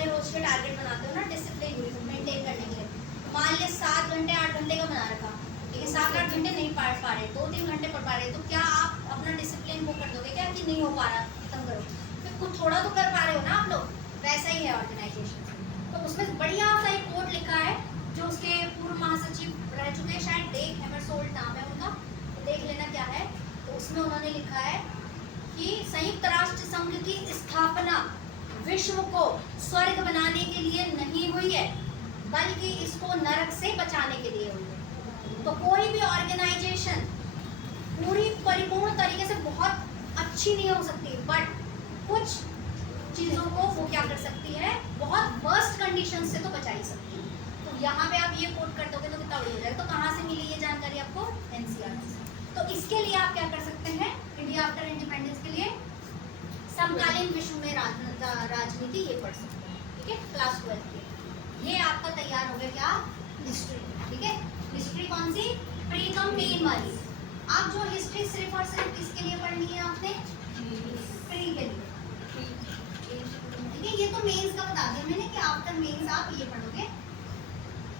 अपने रोज के टारगेट बनाते हो ना डिसिप्लिन मेंटेन करने के लिए, मान लिया 7 घंटे 8 घंटे का बना रखा, लेकिन 7-8 घंटे नहीं पढ़ पा रहे, 2-3 घंटे पढ़ पा रहे, तो क्या आप अपना डिसिप्लिन वो कर दोगे क्या कि नहीं हो पा रहा, खत्म करो? फिर कुछ थोड़ा तो कर पा रहे हो ना आप लोग। वैसा ही है ऑर्गेनाइजेशन। तो उसमें बढ़िया सा एक कोड लिखा है जो उसके पूर्व महासचिव रह चुके हैं, शायद डेक हैमरसोल्ट नाम है उनका, तो देख लेना क्या है। तो उसमें उन्होंने लिखा है कि संयुक्त राष्ट्र संघ की स्थापना विश्व को स्वर्ग बनाने के लिए नहीं हुई है, बल्कि इसको नरक से बचाने के लिए हुई है। तो कोई भी ऑर्गेनाइजेशन पूरी परिपूर्ण तरीके से बहुत अच्छी नहीं हो सकती, बट कुछ चीज़ों को वो क्या कर सकती है, बहुत वर्स्ट कंडीशन से तो बचा ही सकती है। तो यहाँ पे आप ये कोट कर दोगे तो कितना बढ़िया हो जाएगा। तो कहाँ से मिली ये जानकारी आपको? एनसीईआरटी से। तो इसके लिए आप क्या कर सकते हैं, इंडिया आफ्टर इंडिपेंडेंस के लिए समकालीन विश्व में राजनीति ये पढ़ सकते हैं, ठीक है, क्लास 12 के। ये आपका तैयार हो गया क्या? हिस्ट्री, ठीक है। हिस्ट्री कौन सी? प्री कम मेन वाली। आप जो हिस्ट्री सिर्फ और सिर्फ किसके लिए पढ़नी है आपने? प्री के लिए, ठीक है। ये तो मेंस का बता दिया मैंने कि आफ्टर मेंस आप ये पढ़ोगे।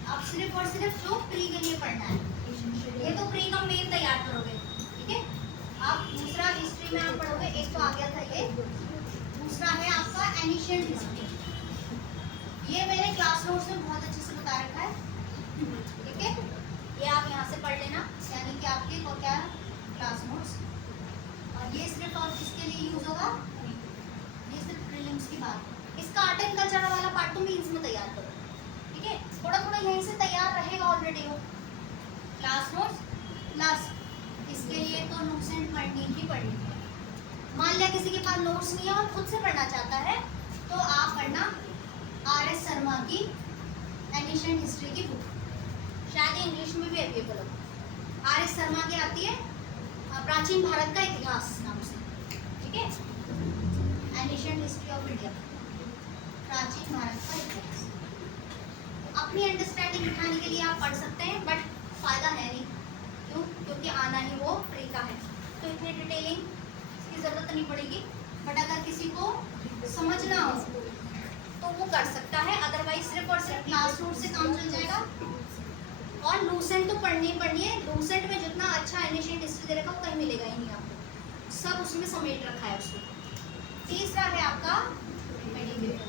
आप सिर्फ और सिर्फ जो प्री के लिए पढ़ना है, ये तो प्री कम मेन तैयार करोगे, ठीक है। आप दूसरा हिस्ट्री में आप पढ़ोगे, एक तो आ गया था ये, दूसरा है आपका एनिशिएंट हिस्ट्री। ये मैंने क्लास नोट्स में बहुत अच्छे से बता रखा है, ठीक है। ये आप यहाँ से पढ़ लेना, यानी कि आपके को क्या क्लास नोट्स। और ये सिर्फ और किसके लिए यूज होगा? ये सिर्फ प्रीलिम्स की बात। इसका आर्ट एंड कल्चर वाला पार्ट तो मेंस में तैयार करो, ठीक है। थोड़ा थोड़ा यहीं से तैयार रहेगा ऑलरेडी हो। क्लास नोट्स प्लस इसके लिए तो नोट्स एंड पढ़नी ही पढ़नी है। मान लिया किसी के पास नोट्स नहीं है और खुद से पढ़ना चाहता है, तो आप पढ़ना आर.एस. शर्मा की एनिशिएंट हिस्ट्री की बुक, शायद इंग्लिश में भी अवेलेबल हो। आर.एस. शर्मा की आती है प्राचीन भारत का इतिहास नाम से, ठीक है। एनिशिएंट हिस्ट्री ऑफ इंडिया, प्राचीन भारत का इतिहास। अपनी अंडरस्टैंडिंग दिखाने के लिए आप पढ़ सकते हैं, बट फायदा है नहीं, क्यों? क्योंकि आना ही वो प्री का है, तो इतनी डिटेलिंग की ज़रूरत नहीं पड़ेगी। बट अगर किसी को समझना हो तो वो कर सकता है, अदरवाइज सिर्फ और सिर्फ क्लास नोट से काम चल जाएगा। और लूसेंट तो पढ़नी ही पढ़नी है। लूसेंट में जितना अच्छा एनिशिएंट हिस्ट्री दे रखा वो कहीं मिलेगा ही नहीं आपको, सब उसमें समेट रखा है उसमें। तीसरा है आपका मेडिकेट,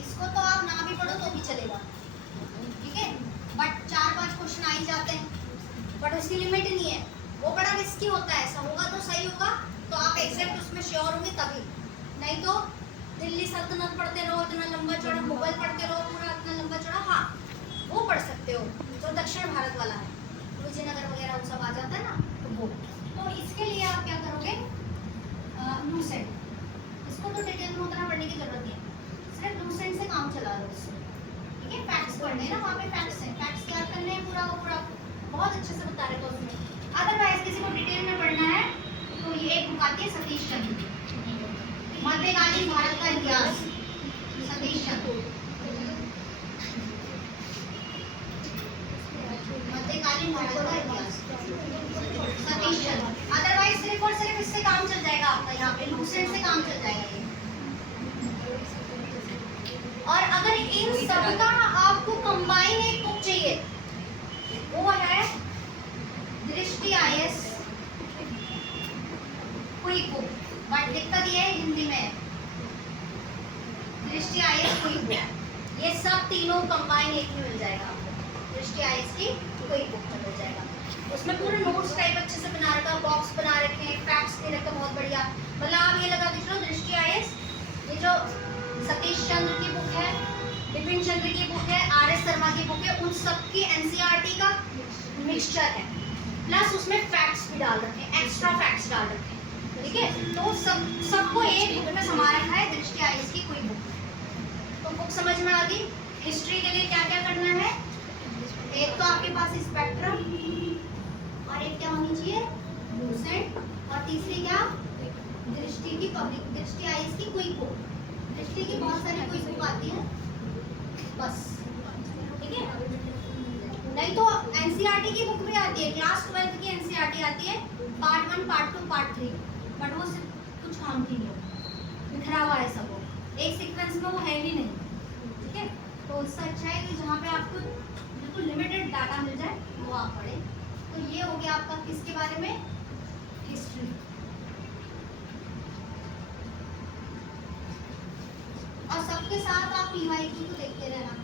इसको तो आप ना भी पढ़ो तो भी चलेगा, ठीक है। बट 4-5 क्वेश्चन आ ही जाते हैं, बट उसकी लिमिट नहीं है। वो बड़ा रिस्की होता है, ऐसा होगा तो सही होगा तो आप एग्जैक्ट उसमें श्योर होंगे तभी, नहीं तो दिल्ली सल्तनत पढ़ते रहो इतना लंबा चौड़ा, मुगल पढ़ते रहो पूरा इतना लंबा चौड़ा। हाँ वो पढ़ सकते हो जो दक्षिण भारत वाला है, विजयनगर वगैरह वो सब आ जाता है ना, तो वो। तो इसके लिए आप क्या करोगे? लूसेंट, इसको तो डिटेल में उतना पढ़ने की जरूरत नहीं है, सिर्फ लूसेंट से काम चला लो इससे, ठीक है। फैक्ट्स पढ़ने हैं ना, वहाँ पे फैक्ट्स हैं, फैक्ट्स तैयार करने हैं, पूरा बहुत अच्छे से बता रहे थे उसमें। अदरवाइज किसी को डिटेल में पढ़ना है तो ये एक बुक आती है सतीश चंद्र, मध्यकालीन भारत का इतिहास, सतीश चंद्र, मध्यकालीन भारत का इतिहास, सतीश चंद्र। अदरवाइज सिर्फ और सिर्फ इससे काम चल जाएगा आपका, यहाँ पे लूसेंट से काम चल जाएगा ये। और अगर इन सब का आपको कंबाइन एक बुक चाहिए, वो है दृष्टि आईएएस क्विक बुक, बट दिक्कत ये है हिंदी में, दृष्टि आईएएस क्विक बुक। ये सब तीनों कंबाइन एक में मिल जाएगा आपको, दृष्टि आईएएस की क्विक बुक में मिल जाएगा। उसमें पूरे नोट्स टाइप अच्छे से बना रखा, बॉक्स बना रखे हैं, फैक्ट्स दे रखे बहुत बढ़िया। मतलब आप ये लगा दीजिए दृष्टि आईएएस, ये जो सतीश चंद्र की बुक है, बिपिन चंद्र की बुक है, आर.एस. शर्मा की बुक है, उन सब की एनसीईआरटी का मिक्सचर है, प्लस उसमें फैक्ट्स भी डाल रखे हैं, एक्स्ट्रा फैक्ट्स डाल रखे हैं, ठीक है। तो सबको एक बुक में समा रखा है, दृष्टि आईएएस की कोई बुक। तो बुक समझ में आ गई। हिस्ट्री के लिए क्या क्या करना है? एक तो आपके पास स्पेक्ट्रम, और एक क्या होनी चाहिए? लूसेंट, और तीसरी क्या? दृष्टि की पब्लिक, दृष्टि आईएएस की कोई बुक। दृष्टि की बहुत सारी कोई बुक आती है बस, ठीक है। नहीं तो एनसीईआरटी की बुक भी आती है, क्लास 12 की एनसीईआरटी आती है, पार्ट 1, पार्ट 2, पार्ट 3, बट वो सिर्फ कुछ काम की नहीं हो, बिखरा हुआ है सब, एक सीक्वेंस इसमें वो है ही नहीं, ठीक है। तो इससे अच्छा है कि जहाँ पे आपको बिल्कुल लिमिटेड डाटा मिल जाए वो आप पढ़ें। तो ये हो गया आपका किसके बारे में, हिस्ट्री। और सबके साथ आप पीवाईक्यू को देखते रहना।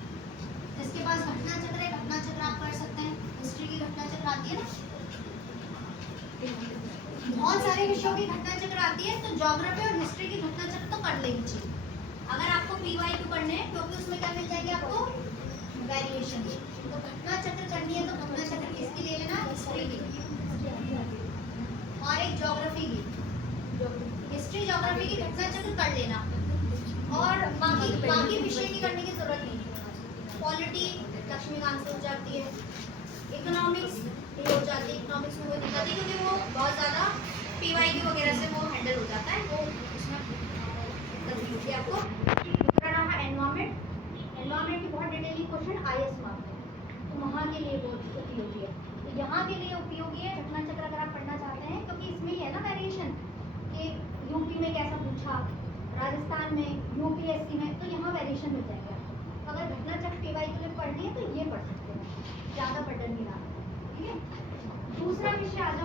जिसके पास घटना चक्र है, घटना चक्र आप पढ़ सकते हैं। हिस्ट्री की घटना चक्र आती है ना, बहुत सारे विषयों की घटना चक्र आती है, तो ज्योग्राफी और हिस्ट्री की घटना चक्र तो कर लेनी चाहिए अगर आपको पीवाईक्यू पढ़ने हैं, क्योंकि उसमें क्या मिल जाएगी आपको, वेरिएशन। तो घटना चक्र करनी है तो घटना चक्र किसकी ले लेना, हिस्ट्री की, और एक ज्योग्राफी की। हिस्ट्री ज्योग्राफी की घटना चक्र कर लेना, और बाकी विषय की करने की जरूरत नहीं। पॉलिटी लक्ष्मीकांत से हो जाती है, इकोनॉमिक्स भी हो जाती है, इकोनॉमिक्स में कोई दिक्कत नहीं, क्योंकि वो बहुत ज़्यादा पीवाईक्यू वगैरह से वो हैंडल हो जाता है, वो उसमें दिक्कत नहीं होती आपको। दूसरा रहा एनवायरमेंट। एनवायरमेंट की बहुत डिटेलिंग क्वेश्चन IAS मार्क है, तो वहाँ के लिए बहुत उपयोगी है। तो यहाँ के लिए उपयोगी है घटना चक्र अगर आप पढ़ना चाहते हैं, क्योंकि इसमें ही है ना वेरिएशन कि यूपी में कैसा पूछा, राजस्थान में, UPSC में, तो यहाँ वेरिएशन मिल जाएगा। तो अगर घटना चक्र पीवाईक्यू में पढ़नी है तो ये पढ़ सकते हैं, ज़्यादा बर्डन नहीं रहा, ठीक है। दूसरा विषय आ जाओ।